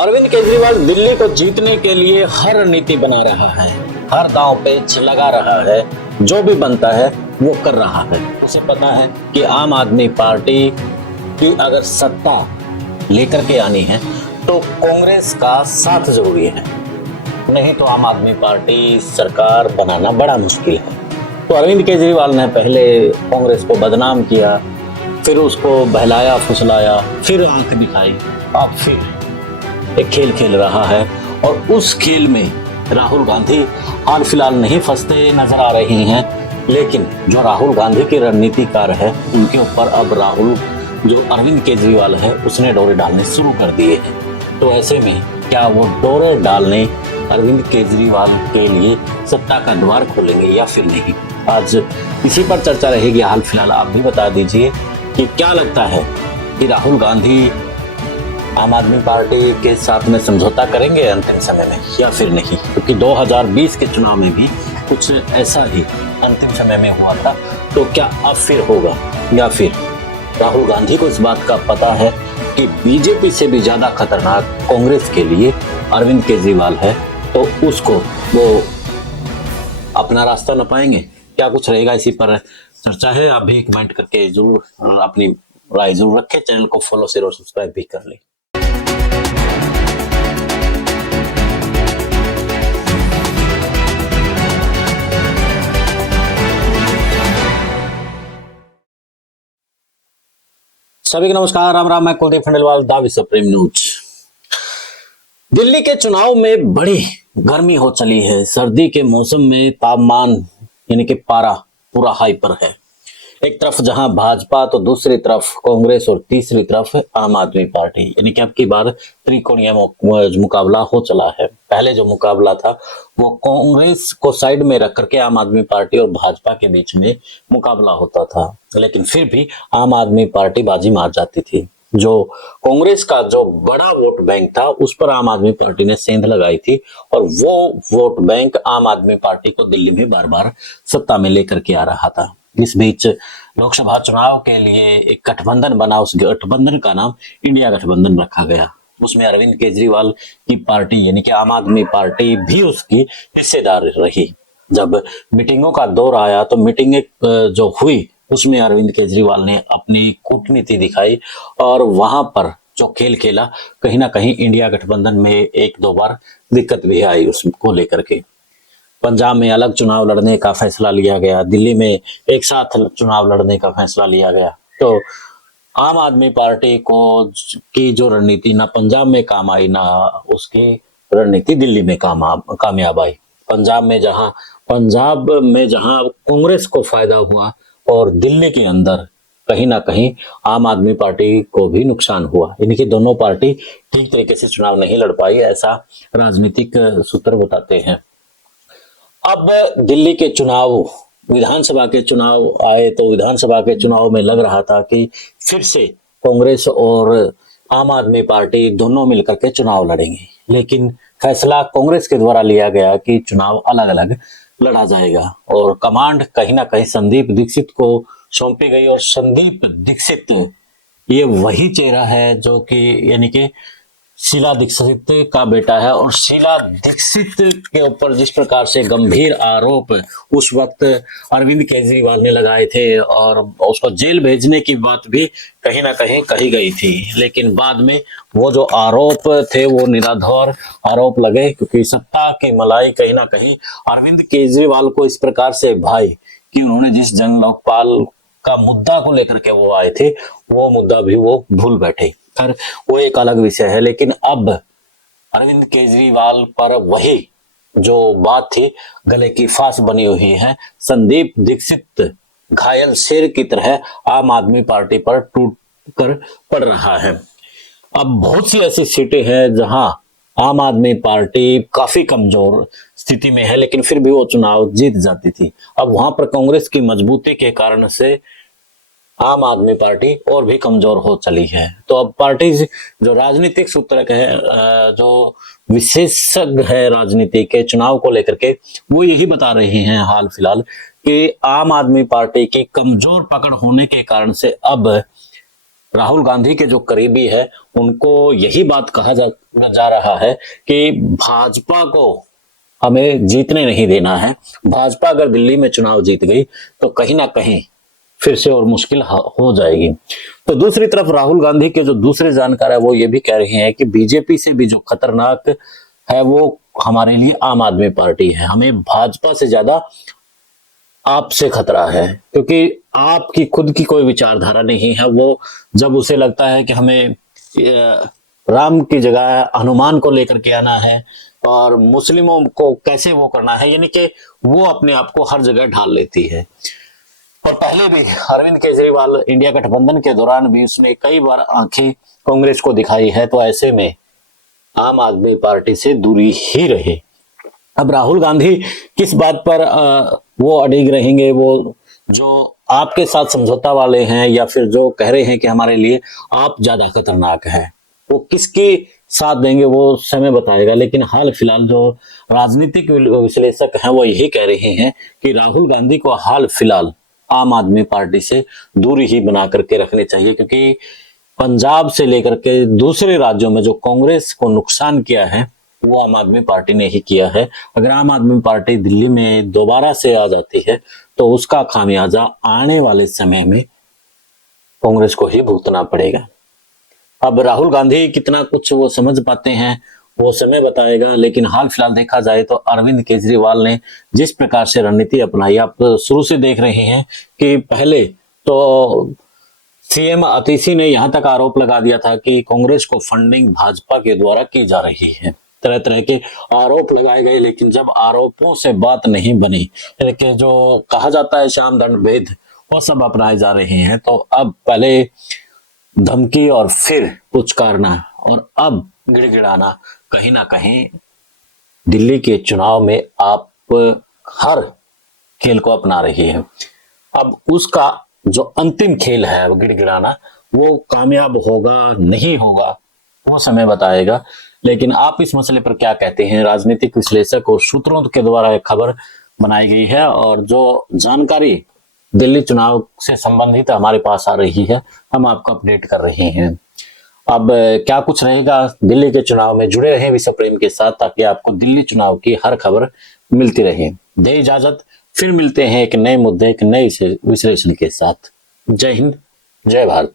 अरविंद केजरीवाल दिल्ली को जीतने के लिए हर रणनीति बना रहा है, हर दांव पेच लगा रहा है, जो भी बनता है वो कर रहा है। उसे पता है कि आम आदमी पार्टी की अगर सत्ता लेकर के आनी है तो कांग्रेस का साथ जरूरी है, नहीं तो आम आदमी पार्टी सरकार बनाना बड़ा मुश्किल है। तो अरविंद केजरीवाल ने पहले कांग्रेस को बदनाम किया, फिर उसको बहलाया फुसलाया, फिर आंख दिखाई, अब फिर एक खेल खेल रहा है। और उस खेल में राहुल गांधी हाल फिलहाल नहीं फंसते नजर आ रही हैं, लेकिन जो राहुल गांधी के रणनीतिकार है उनके ऊपर अब जो अरविंद केजरीवाल है उसने डोरे डालने शुरू कर दिए हैं। तो ऐसे में क्या वो डोरे डालने अरविंद केजरीवाल के लिए सत्ता का द्वार खोलेंगे या फिर नहीं? आज इसी पर चर्चा रहेगी। हाल फिलहाल आप भी बता दीजिए कि क्या लगता है कि राहुल गांधी आम आदमी पार्टी के साथ में समझौता करेंगे अंतिम समय में या फिर नहीं? क्योंकि 2020 के चुनाव में भी कुछ ऐसा ही अंतिम समय में हुआ था। तो क्या अब फिर होगा या फिर राहुल गांधी को इस बात का पता है कि बीजेपी से भी ज्यादा खतरनाक कांग्रेस के लिए अरविंद केजरीवाल है, तो उसको वो अपना रास्ता न पाएंगे? क्या कुछ रहेगा, इसी पर चर्चा है। आप भी कमेंट करके जरूर अपनी राय जरूर रखें। चैनल को फॉलो शेयर और सब्सक्राइब भी कर लें। सभी को नमस्कार, राम राम। मैं कुलदीप खंडेलवाल, द विश्व प्रेम न्यूज। दिल्ली के चुनाव में बड़ी गर्मी हो चली है। सर्दी के मौसम में तापमान यानी कि पारा पूरा हाई पर है। एक तरफ जहां भाजपा तो दूसरी तरफ कांग्रेस और तीसरी तरफ आम आदमी पार्टी, यानी कि अब की बार त्रिकोणीय मुकाबला हो चला है। पहले जो मुकाबला था वो कांग्रेस को साइड में रख करके आम आदमी पार्टी और भाजपा के बीच में मुकाबला होता था, लेकिन फिर भी आम आदमी पार्टी बाजी मार जाती थी। जो कांग्रेस का जो बड़ा वोट बैंक था उस पर आम आदमी पार्टी ने सेंध लगाई थी और वो वोट बैंक आम आदमी पार्टी को दिल्ली में बार बार सत्ता में लेकर के आ रहा था। इस बीच लोकसभा चुनाव के लिए एक गठबंधन बना, उस गठबंधन का नाम इंडिया गठबंधन रखा गया। उसमें अरविंद केजरीवाल की पार्टी यानी कि आम आदमी पार्टी भी उसकी हिस्सेदार रही। जब मीटिंगों का दौर आया तो मीटिंग जो हुई उसमें अरविंद केजरीवाल ने अपनी कूटनीति दिखाई और वहां पर जो खेल खेला, कहीं ना कहीं इंडिया गठबंधन में एक दो बार दिक्कत भी आई उसको लेकर के। पंजाब में अलग चुनाव लड़ने का फैसला लिया गया, दिल्ली में एक साथ चुनाव लड़ने का फैसला लिया गया। तो आम आदमी पार्टी को की जो रणनीति ना पंजाब में काम आई, ना उसकी रणनीति दिल्ली में कामयाब आई। पंजाब में जहां कांग्रेस को फायदा हुआ और दिल्ली के अंदर कहीं ना कहीं आम आदमी पार्टी को भी नुकसान हुआ। यानी कि दोनों पार्टी ठीक तरीके से चुनाव नहीं लड़ पाई, ऐसा राजनीतिक सूत्र बताते हैं। अब दिल्ली के चुनाव, विधानसभा के चुनाव आए तो विधानसभा के चुनाव में लग रहा था कि फिर से कांग्रेस और आम आदमी पार्टी दोनों मिलकर के चुनाव लड़ेंगे, लेकिन फैसला कांग्रेस के द्वारा लिया गया कि चुनाव अलग अलग लड़ा जाएगा और कमांड कहीं ना कहीं संदीप दीक्षित को सौंपी गई। और संदीप दीक्षित ये वही चेहरा है जो कि यानी कि शीला दीक्षित का बेटा है, और शीला दीक्षित के ऊपर जिस प्रकार से गंभीर आरोप उस वक्त अरविंद केजरीवाल ने लगाए थे और उसको जेल भेजने की बात भी कहीं ना कहीं कही गई थी, लेकिन बाद में वो जो आरोप थे वो निराधार आरोप लगे, क्योंकि सत्ता की मलाई कहीं ना कहीं अरविंद केजरीवाल को इस प्रकार से भाई कि उन्होंने जिस जन लोकपाल का मुद्दा को लेकर के वो आए थे वो मुद्दा भी वो भूल बैठे। खैर वो एक अलग विषय है, लेकिन अब अरविंद केजरीवाल पर वही जो बात थी गले की फांस बनी हुई है। संदीप दीक्षित घायल शेर की तरह आम आदमी पार्टी पर टूट कर पड़ रहा है। अब बहुत सी ऐसी सीटें हैं जहां आम आदमी पार्टी काफी कमजोर स्थिति में है, लेकिन फिर भी वो चुनाव जीत जाती थी। अब वहां पर कांग्रेस की मजबूती के कारण से आम आदमी पार्टी और भी कमजोर हो चली है। तो अब पार्टी जो राजनीतिक सूत्रक है, जो विशेषज्ञ है राजनीति के चुनाव को लेकर के, वो यही बता रहे हैं हाल फिलहाल कि आम आदमी पार्टी की कमजोर पकड़ होने के कारण से अब राहुल गांधी के जो करीबी है उनको यही बात कहा जा रहा है कि भाजपा को हमें जीतने नहीं देना है। भाजपा अगर दिल्ली में चुनाव जीत गई तो कहीं ना कहीं फिर से और मुश्किल हो जाएगी। तो दूसरी तरफ राहुल गांधी के जो दूसरे जानकार है वो ये भी कह रहे हैं कि बीजेपी से भी जो खतरनाक है वो हमारे लिए आम आदमी पार्टी है, हमें भाजपा से ज्यादा आपसे खतरा है, क्योंकि आपकी खुद की कोई विचारधारा नहीं है। वो जब उसे लगता है कि हमें राम की जगह हनुमान को लेकर के आना है और मुस्लिमों को कैसे वो करना है, यानी कि वो अपने आप को हर जगह ढाल लेती है। और पहले भी अरविंद केजरीवाल इंडिया गठबंधन के दौरान भी उसने कई बार आंखें कांग्रेस को दिखाई है, तो ऐसे में आम आदमी पार्टी से दूरी ही रहे। अब राहुल गांधी किस बात पर वो अडिग रहेंगे, वो जो आपके साथ समझौता वाले हैं या फिर जो कह रहे हैं कि हमारे लिए आप ज्यादा खतरनाक हैं, वो किसके साथ देंगे वो समय बताएगा। लेकिन हाल फिलहाल जो राजनीतिक विश्लेषक हैं वो यही कह रहे हैं कि राहुल गांधी को हाल फिलहाल आम आदमी पार्टी से दूरी ही बना करके रखनी चाहिए, क्योंकि पंजाब से लेकर के दूसरे राज्यों में जो कांग्रेस को नुकसान किया है वो आम आदमी पार्टी ने ही किया है। अगर आम आदमी पार्टी दिल्ली में दोबारा से आ जाती है तो उसका खामियाजा आने वाले समय में कांग्रेस को ही भुगतना पड़ेगा। अब राहुल गांधी कितना कुछ वो समझ पाते हैं वो समय बताएगा, लेकिन हाल फिलहाल देखा जाए तो अरविंद केजरीवाल ने जिस प्रकार से रणनीति अपनाई, आप शुरू से देख रहे हैं कि पहले तो सीएम अतीशी ने यहां तक आरोप लगा दिया था कि कांग्रेस को फंडिंग भाजपा के द्वारा की जा रही है, तरह तरह के आरोप लगाए गए। लेकिन जब आरोपों से बात नहीं बनी, कि जो कहा जाता है श्याम दंड भेद, वो सब अपनाए जा रहे हैं। तो अब पहले धमकी और फिर पुचकारना और अब गिड़गिड़ाना, कहीं ना कहीं दिल्ली के चुनाव में आप हर खेल को अपना रही है। अब उसका जो अंतिम खेल है वो गिड़गिड़ाना, वो कामयाब होगा नहीं होगा वो समय बताएगा। लेकिन आप इस मसले पर क्या कहते हैं? राजनीतिक विश्लेषक और सूत्रों के द्वारा एक खबर बनाई गई है और जो जानकारी दिल्ली चुनाव से संबंधित हमारे पास आ रही है हम आपको अपडेट कर रहे हैं। अब क्या कुछ रहेगा दिल्ली के चुनाव में, जुड़े रहें विश्व प्रेम के साथ ताकि आपको दिल्ली चुनाव की हर खबर मिलती रहे। दे इजाजत, फिर मिलते हैं एक नए मुद्दे, एक नए विश्लेषण के साथ। जय हिंद, जय भारत।